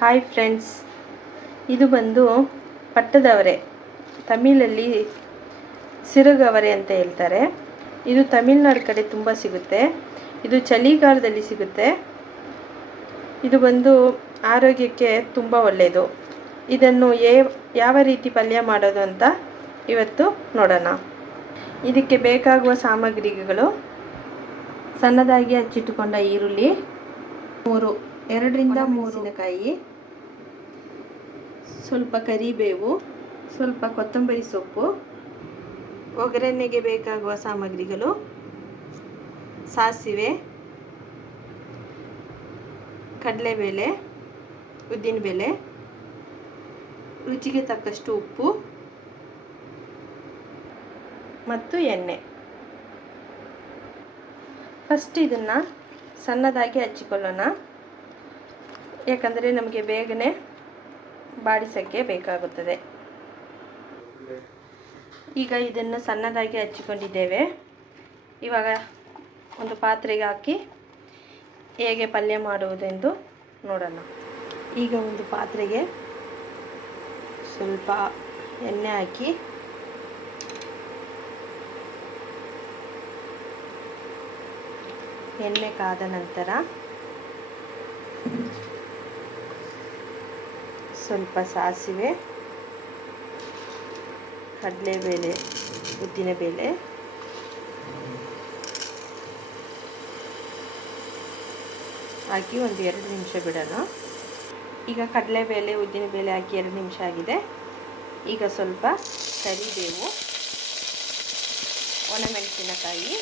Hi friends, ಇದು ಬಂದು ಪಟ್ಟದವರೆ, ತಮಿಳಲ್ಲಿ ಸಿರುಗವರೆ ಅಂತ ಹೇಳ್ತಾರೆ. ಇದು ತಮಿಳ್ನಾಡು ಕಡೆ ತುಂಬ ಸಿಗುತ್ತೆ. ಇದು ಚಳಿಗಾಲದಲ್ಲಿ ಸಿಗುತ್ತೆ. ಇದು ಬಂದು ಆರೋಗ್ಯಕ್ಕೆ ತುಂಬ ಒಳ್ಳೆಯದು. ಇದನ್ನು ಯಾವ ರೀತಿ ಪಲ್ಯ ಮಾಡೋದು ಅಂತ ಇವತ್ತು ನೋಡೋಣ. ಇದಕ್ಕೆ ಬೇಕಾಗುವ ಸಾಮಗ್ರಿಗಳು: ಸಣ್ಣದಾಗಿ ಹಚ್ಚಿಟ್ಟುಕೊಂಡ ಈರುಳ್ಳಿ, 2 ರಿಂದ 3 ಮೆಣಸಿನಕಾಯಿ, ಸ್ವಲ್ಪ ಕರಿಬೇವು, ಸ್ವಲ್ಪ ಕೊತ್ತಂಬರಿ ಸೊಪ್ಪು. ಒಗ್ಗರಣೆಗೆ ಬೇಕಾಗುವ ಸಾಮಗ್ರಿಗಳು: ಸಾಸಿವೆ, ಕಡಲೆಬೇಳೆ, ಉದ್ದಿನಬೇಳೆ, ರುಚಿಗೆ ತಕ್ಕಷ್ಟು ಉಪ್ಪು ಮತ್ತು ಎಣ್ಣೆ. ಫಸ್ಟ್ ಇದನ್ನು ಸಣ್ಣದಾಗಿ ಹಚ್ಚಿಕೊಳ್ಳೋಣ, ಯಾಕಂದರೆ ನಮಗೆ ಬೇಗನೆ ಬಾಡಿಸೋಕ್ಕೆ ಬೇಕಾಗುತ್ತದೆ. ಈಗ ಇದನ್ನು ಸಣ್ಣದಾಗಿ ಹಚ್ಚಿಕೊಂಡಿದ್ದೇವೆ. ಇವಾಗ ಒಂದು ಪಾತ್ರೆಗೆ ಹಾಕಿ ಹೇಗೆ ಪಲ್ಯ ಮಾಡುವುದೆಂದು ನೋಡೋಣ. ಈಗ ಒಂದು ಪಾತ್ರೆಗೆ ಸ್ವಲ್ಪ ಎಣ್ಣೆ ಹಾಕಿ ಎಣ್ಣೆ ಕಾದ ನಂತರ ಸ್ವಲ್ಪ ಸಾಸಿವೆ, ಕಡಲೆಬೇಳೆ, ಉದ್ದಿನಬೇಳೆ ಹಾಕಿ ಒಂದು 2 ನಿಮಿಷ ಬಿಡೋಣ. ಈಗ ಕಡಲೆಬೇಳೆ, ಉದ್ದಿನಬೇಳೆ ಹಾಕಿ 2 ನಿಮಿಷ ಆಗಿದೆ. ಈಗ ಸ್ವಲ್ಪ ಕರಿಬೇವು, ಒಣಮೆಣಸಿನಕಾಯಿ,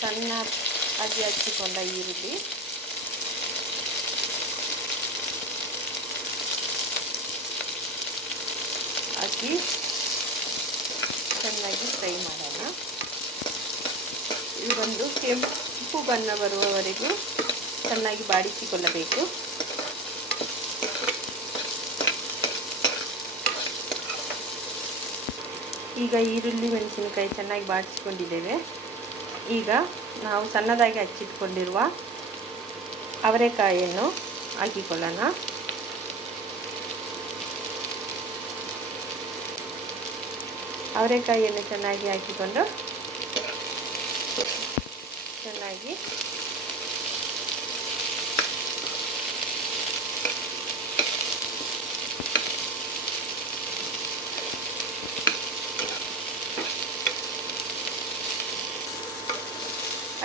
ಸಣ್ಣದಾಗಿ ಹಚ್ಚಿಕೊಂಡ ಈರುಳ್ಳಿ ಹಾಕಿ ಚೆನ್ನಾಗಿ ಫ್ರೈ ಮಾಡೋಣ. ಇದು ಒಂದು ಕೆಂಪು ಬಣ್ಣ ಬರುವವರೆಗೂ ಚೆನ್ನಾಗಿ ಬಾಡಿಸಿಕೊಳ್ಳಬೇಕು. ಈಗ ಈರುಳ್ಳಿ, ಮೆಣಸಿನಕಾಯಿ ಚೆನ್ನಾಗಿ ಬಾಡಿಸಿಕೊಂಡಿದ್ದೇವೆ. ಈಗ ನಾವು ಸಣ್ಣದಾಗಿ ಹಚ್ಚಿಟ್ಕೊಂಡಿರುವ ಅವರೆಕಾಯಿಯನ್ನು ಹಾಕಿಕೊಳ್ಳೋಣ. ಅವರೆಕಾಯಿಯನ್ನು ಚೆನ್ನಾಗಿ ಹಾಕಿಕೊಂಡು ಚೆನ್ನಾಗಿ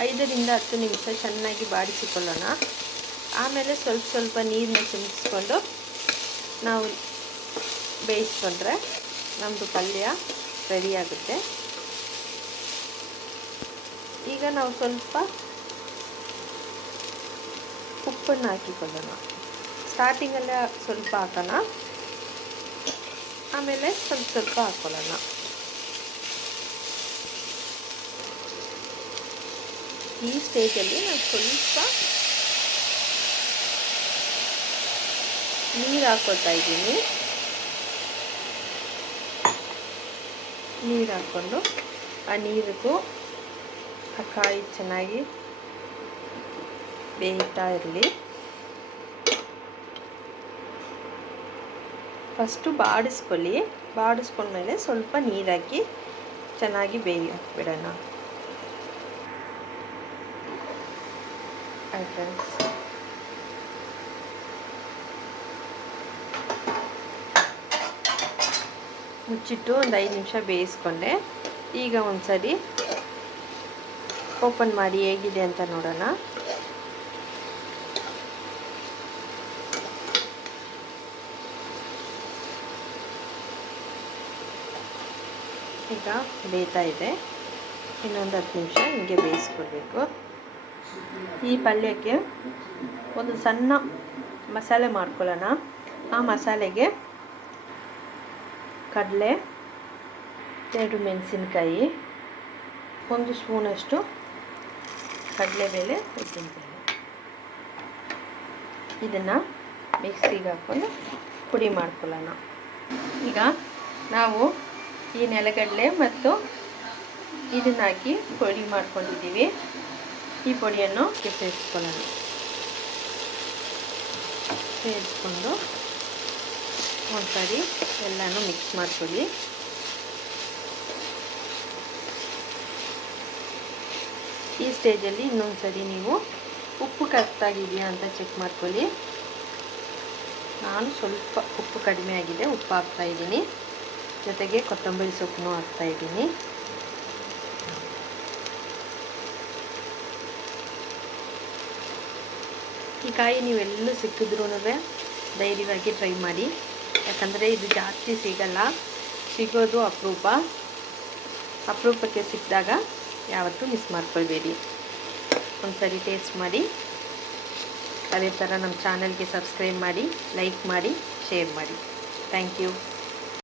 ಐದರಿಂದ 10 ನಿಮಿಷ ಚೆನ್ನಾಗಿ ಬಾಡಿಸಿಕೊಳ್ಳೋಣ. ಆಮೇಲೆ ಸ್ವಲ್ಪ ನೀರನ್ನ ಚಿಮುಕಿಸ್ಕೊಂಡು ನಾವು ಬೇಯಿಸ್ಕೊಂಡ್ರೆ ನಮ್ಮದು ಪಲ್ಯ ರೆಡಿಯಾಗುತ್ತೆ. ಈಗ ನಾವು ಸ್ವಲ್ಪ ಉಪ್ಪನ್ನು ಹಾಕಿಕೊಳ್ಳೋಣ. ಸ್ಟಾರ್ಟಿಂಗಲ್ಲೇ ಸ್ವಲ್ಪ ಹಾಕೋಣ, ಆಮೇಲೆ ಸ್ವಲ್ಪ ಹಾಕ್ಕೊಳ್ಳೋಣ. ಈ ಸ್ಟೇಜಲ್ಲಿ ನಾನು ಸ್ವಲ್ಪ ನೀರು ಹಾಕ್ಕೊಳ್ತಾ ಇದ್ದೀನಿ. ನೀರು ಹಾಕ್ಕೊಂಡು ಆ ನೀರಿಗೂ ಆ ಕಾಯಿ ಚೆನ್ನಾಗಿ ಬೇಯ್ತಾ ಇರಲಿ. ಫಸ್ಟು ಬಾಡಿಸ್ಕೊಂಡ್ಮೇಲೆ ಸ್ವಲ್ಪ ನೀರು ಹಾಕಿ ಚೆನ್ನಾಗಿ ಬೇಯಿಬಿಡೋಣ. ಫ್ರೆಂಡ್ಸ್, ಮುಚ್ಚಿಟ್ಟು ಒಂದು 5 ನಿಮಿಷ ಬೇಯಿಸ್ಕೊಂಡೆ. ಈಗ ಒಂದ್ಸರಿ ಓಪನ್ ಮಾಡಿ ಹೇಗಿದೆ ಅಂತ ನೋಡೋಣ. ಈಗ ಬೇಯ್ತಾ ಇದೆ. ಇನ್ನೊಂದು 10 ನಿಮಿಷ ಹಿಂಗೆ ಬೇಯಿಸ್ಕೊಳ್ಬೇಕು. ಈ ಪಲ್ಯಕ್ಕೆ ಒಂದು ಸಣ್ಣ ಮಸಾಲೆ ಮಾಡ್ಕೊಳ್ಳೋಣ. ಆ ಮಸಾಲೆಗೆ ಕಡಲೆ, 2 ಮೆಣಸಿನಕಾಯಿ, 1 ಸ್ಪೂನಷ್ಟು ಕಡಲೆಬೇಳೆ, ಉದ್ದಿನಬೇಳೆ, ಇದನ್ನು ಮಿಕ್ಸಿಗೆ ಹಾಕ್ಕೊಂಡು ಪುಡಿ ಮಾಡ್ಕೊಳ್ಳೋಣ. ಈಗ ನಾವು ಈ ನೆಲಗಡಲೆ ಮತ್ತು ಇದನ್ನು ಹಾಕಿ ಪುಡಿ ಮಾಡ್ಕೊಂಡಿದ್ದೀವಿ. ಈ ಪುಡಿಯನ್ನು ಸೇರಿಸ್ಕೊಳ್ಳೋಣ. ಸೇರಿಸ್ಕೊಂಡು ಒಂದ್ಸರಿ ಎಲ್ಲನೂ ಮಿಕ್ಸ್ ಮಾಡ್ಕೊಳ್ಳಿ. ಈ ಸ್ಟೇಜಲ್ಲಿ ಇನ್ನೊಂದು ಸರಿ ನೀವು ಉಪ್ಪು ಕರೆಕ್ಟಾಗಿದೆಯಾ ಅಂತ ಚೆಕ್ ಮಾಡ್ಕೊಳ್ಳಿ. ನಾನು ಸ್ವಲ್ಪ ಉಪ್ಪು ಕಡಿಮೆ ಆಗಿದೆ, ಉಪ್ಪು ಹಾಕ್ತಾಯಿದ್ದೀನಿ. ಜೊತೆಗೆ ಕೊತ್ತಂಬರಿ ಸೊಪ್ಪನ್ನು ಹಾಕ್ತಾಯಿದ್ದೀನಿ. ಈ ಕಾಯಿ ನೀವೆಲ್ಲೂ ಸಿಕ್ಕಿದ್ರೂ ಧೈರ್ಯವಾಗಿ ಟ್ರೈ ಮಾಡಿ, ಯಾಕಂದರೆ ಇದು ಜಾಸ್ತಿ ಸಿಗೋದು ಅಪರೂಪಕ್ಕೆ ಸಿಕ್ಕಿದಾಗ ಯಾವತ್ತೂ ಮಿಸ್ ಮಾಡ್ಕೊಳ್ಬೇಡಿ. ಒಂದ್ಸರಿ ಟೇಸ್ಟ್ ಮಾಡಿ. ಅದೇ ಥರ ನಮ್ಮ ಚಾನಲ್ಗೆ ಸಬ್ಸ್ಕ್ರೈಬ್ ಮಾಡಿ, ಲೈಕ್ ಮಾಡಿ, ಶೇರ್ ಮಾಡಿ. Thank you.